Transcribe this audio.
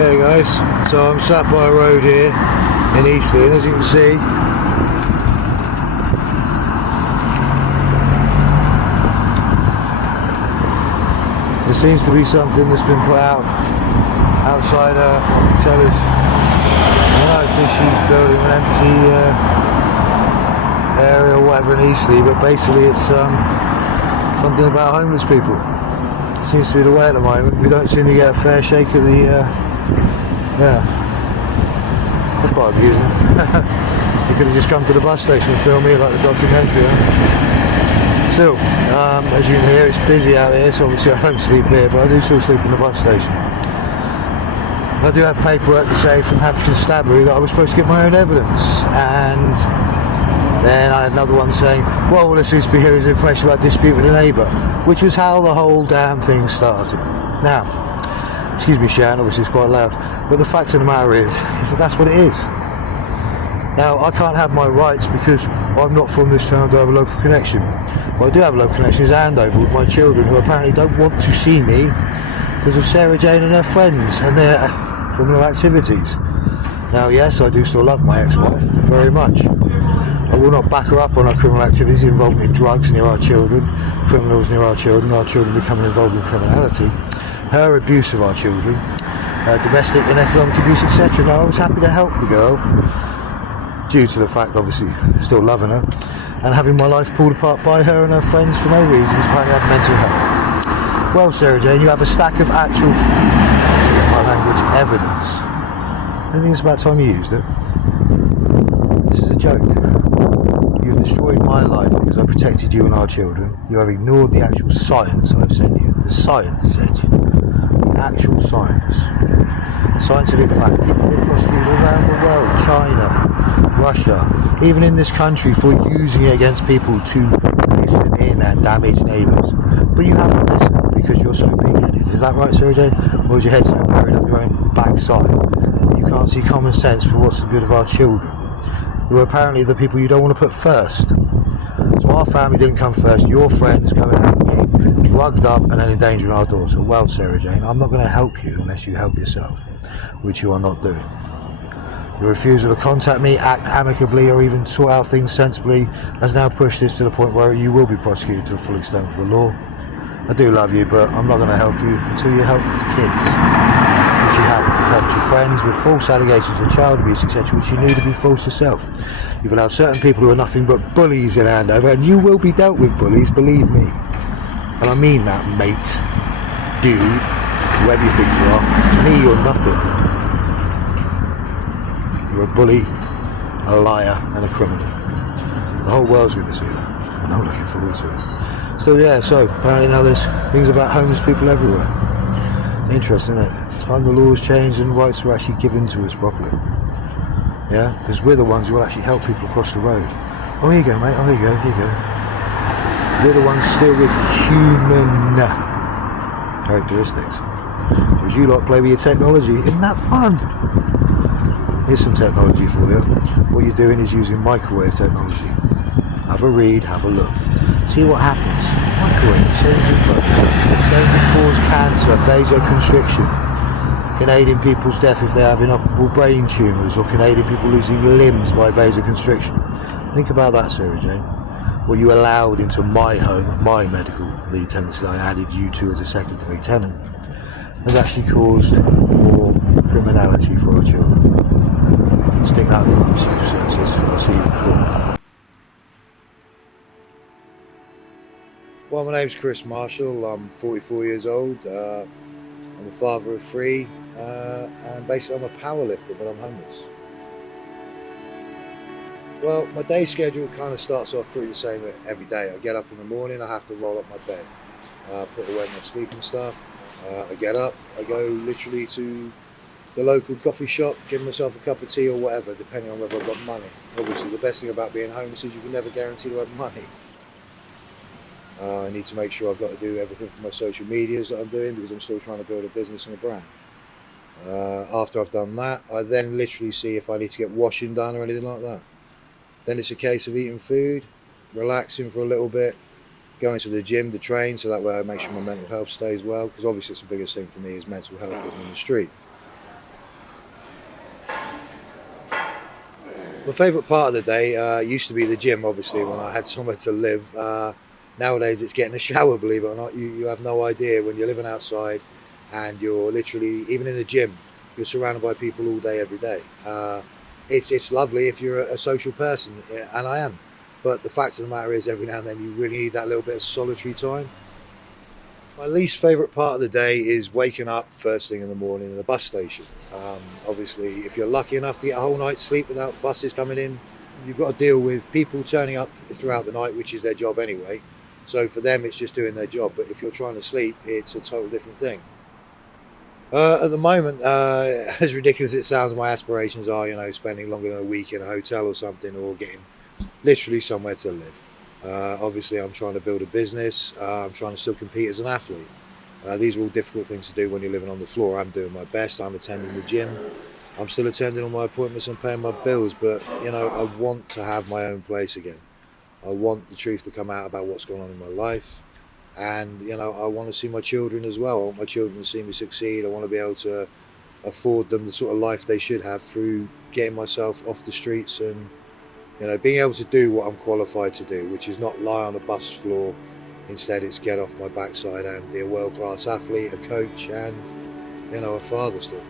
Hey guys, so I'm sat by a road here in Eastleigh, and as you can see, there seems to be something that's been put out outside Teller's. I don't think she's building an empty area or whatever in Eastleigh, but basically it's something about homeless people. Seems to be the way at the moment. We don't seem to get a fair shake of the yeah, that's quite amusing. You could have just come to the bus station and filmed me like the documentary, huh? Still, as you can hear, it's busy out here, so obviously I don't sleep here, but I do still sleep in the bus station. I do have paperwork to say from Hampshire Constabulary that I was supposed to get my own evidence, and then I had another one saying, well, all there seems to be here is information about dispute with a neighbour, which was how the whole damn thing started. Now, excuse me, Shan, obviously it's quite loud, but the fact of the matter is that that's what it is. Now, I can't have my rights because I'm not from this town, I don't have a local connection. What I do have a local connection is Andover with my children, who apparently don't want to see me because of Sarah Jane and her friends and their criminal activities. Now, yes, I do still love my ex-wife very much. I will not back her up on her criminal activities involving in drugs near our children, criminals near our children becoming involved in criminality, her abuse of our children, domestic and economic abuse, etc. Now, I was happy to help the girl, due to the fact, obviously, still loving her, and having my life pulled apart by her and her friends for no reasons, apparently I have mental health. Well, Sarah Jane, you have a stack of actual language evidence. I think it's about time you used it. This is a joke. You've destroyed my life because I protected you and our children. You have ignored the actual science I've sent you. The science said you. The actual science. Scientific fact. People have been prosecuted around the world. China, Russia, even in this country for using it against people to listen in and damage neighbours. But you haven't listened because you're so big-headed. Is that right, Sarah Jane? Or is your head so buried up your own backside that you can't see common sense for what's the good of our children, who are apparently the people you don't want to put first? So our family didn't come first, your friends going out getting drugged up and then endangering our daughter. Well, Sarah Jane, I'm not going to help you unless you help yourself, which you are not doing. Your refusal to contact me, act amicably, or even sort out things sensibly has now pushed this to the point where you will be prosecuted to a full extent of the law. I do love you, but I'm not going to help you until you help the kids, which you haven't. You've helped your friends with false allegations of child abuse, etc., which you knew to be false yourself. You've allowed certain people who are nothing but bullies in Andover, and you will be dealt with bullies, believe me. And I mean that, mate, dude, whoever you think you are. To me, you're nothing. You're a bully, a liar, and a criminal. The whole world's going to see that, and I'm looking forward to it. Still, yeah, so apparently now there's things about homeless people everywhere. Interesting, isn't it? It's time the laws changed and rights were actually given to us properly. Yeah, because we're the ones who will actually help people across the road. Oh, here you go, mate. Oh, here you go, here you go. We're the ones still with human characteristics. Would you lot play with your technology? Isn't that fun? Here's some technology for you. What you're doing is using microwave technology. Have a read, have a look. See what happens. Microwave, saying can cause cancer, vasoconstriction, can aid in people's death if they have inoperable brain tumours, or can aid in people losing limbs by vasoconstriction. Think about that, Sarah Jane. What you allowed into my home, my medical leave tenancy I added you to as a secondary tenant, has actually caused more criminality for our children. Stick that in our safe services. I'll see you in court. Well, my name's Chris Marshall. I'm 44 years old. I'm a father of 3, and basically I'm a powerlifter, but I'm homeless. Well, my day schedule kind of starts off pretty the same every day. I get up in the morning, I have to roll up my bed, put away my sleeping stuff. I get up, I go literally to the local coffee shop, give myself a cup of tea or whatever, depending on whether I've got money. Obviously, the best thing about being homeless is you can never guarantee to have money. I need to make sure I've got to do everything for my social medias that I'm doing, because I'm still trying to build a business and a brand. After I've done that, I then literally see if I need to get washing done or anything like that. Then it's a case of eating food, relaxing for a little bit, going to the gym to train, so that way I make sure my mental health stays well, because obviously it's the biggest thing for me is mental health living on the street. My favourite part of the day used to be the gym, obviously, when I had somewhere to live. Nowadays, it's getting a shower, believe it or not. You have no idea when you're living outside and you're literally, even in the gym, you're surrounded by people all day, every day. It's lovely if you're a social person, and I am. But the fact of the matter is, every now and then, you really need that little bit of solitary time. My least favourite part of the day is waking up first thing in the morning in the bus station. Obviously, if you're lucky enough to get a whole night's sleep without buses coming in, you've got to deal with people turning up throughout the night, which is their job anyway. So for them, it's just doing their job. But if you're trying to sleep, it's a total different thing. At the moment, as ridiculous as it sounds, my aspirations are, spending longer than a week in a hotel or something, or getting literally somewhere to live. Obviously, I'm trying to build a business. I'm trying to still compete as an athlete. These are all difficult things to do when you're living on the floor. I'm doing my best. I'm attending the gym. I'm still attending all my appointments and paying my bills. But, I want to have my own place again. I want the truth to come out about what's going on in my life. And, I want to see my children as well. I want my children to see me succeed. I want to be able to afford them the sort of life they should have through getting myself off the streets and being able to do what I'm qualified to do, which is not lie on a bus floor. Instead, it's get off my backside and be a world-class athlete, a coach, and, a father still.